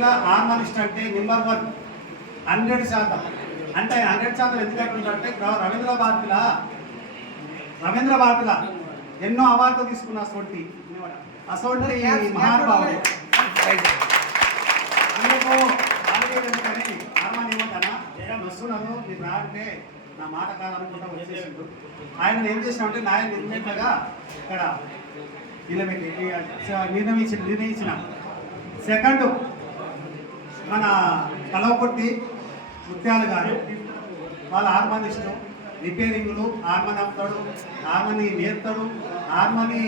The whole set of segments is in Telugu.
హార్మోనిస్ట్ అంటే నెంబర్ 1 100%. అంటే 100% ఎందుకంటే రవీంద్ర భారతిలా ఎన్నో అవార్డులు తీసుకున్న అసోంటి మహానుభావుడు. అందుకు ఎందుకని హార్మోని ఏమంటానా వస్తున్నాను మీరు రాంటే నా మాట కాదనుకుంటా వచ్చేసిండు. ఆయన ఏం చేసినామంటే నాయన నిర్ణయించగా ఇక్కడ నిర్ణయించిన సెకండ్ మన కలవకొట్టి ముత్యాలు గారు వాళ్ళ హార్మోనిస్టు రిపేరింగ్లు హార్మోని అమ్ముతాడు, హార్మోని నేర్తాడు, హార్మోని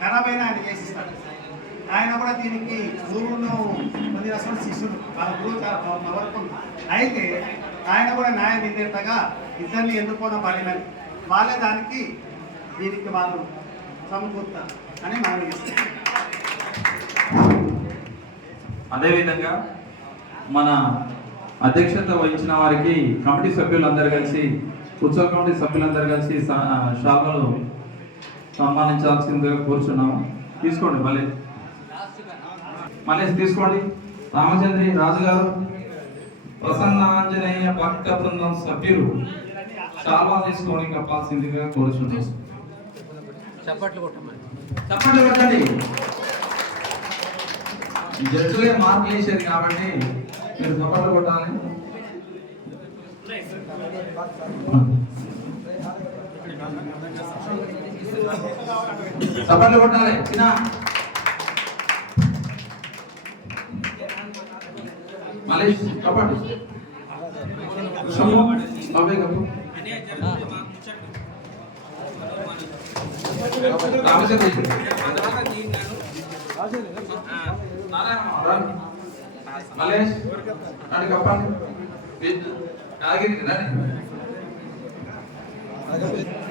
ఖరాబ్ అయినా ఆయన చేసిస్తాడు. ఆయన కూడా దీనికి గురువును పొందిన శిష్యుడు వాళ్ళ గురువు చాలా వరకు. అయితే ఆయన కూడా న్యాయ నిర్ణేతగా ఇద్దరిని ఎన్నుకోవడం పడినది వాళ్ళే దానికి దీనికి వాళ్ళు సమకూర్తారు అని మనం చేస్తాం. అదేవిధంగా మన అధ్యక్షత వహించిన వారికి కమిటీ సభ్యులందరూ కలిసి ఉత్సవ కమిటీ సభ్యులందరూ కలిసి శాల్వలు సన్మానించాల్సిందిగా కోరుచున్నాము. తీసుకోండి మళ్ళీ తీసుకోండి. రామచంద్రి రాజు గారు ప్రసన్నాంజనేయ భక్త బృందం సభ్యులు శాల్వా తీసుకొని కప్పాల్సిందిగా కోరుచున్నాం. చప్పట్లు కొట్టండి. జడ్జిలే మార్క్ వేసారు కాబట్టి మీరు చప్పట్లు కొట్టాలి. చప్పట్లు కొట్టాలి. చిన్న మళ్ళీ చప్పట్లు మలేష్ అని కప్పండి.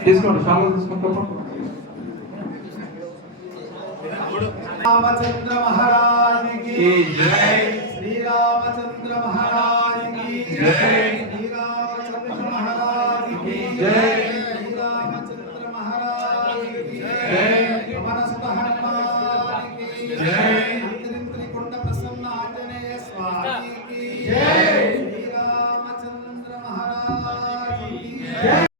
తీసుకోండి చాలా తీసుకోండి. రామచంద్ర మహారాజ్ కి జై. శ్రీరామచంద్ర మహారాజ్ కి జై.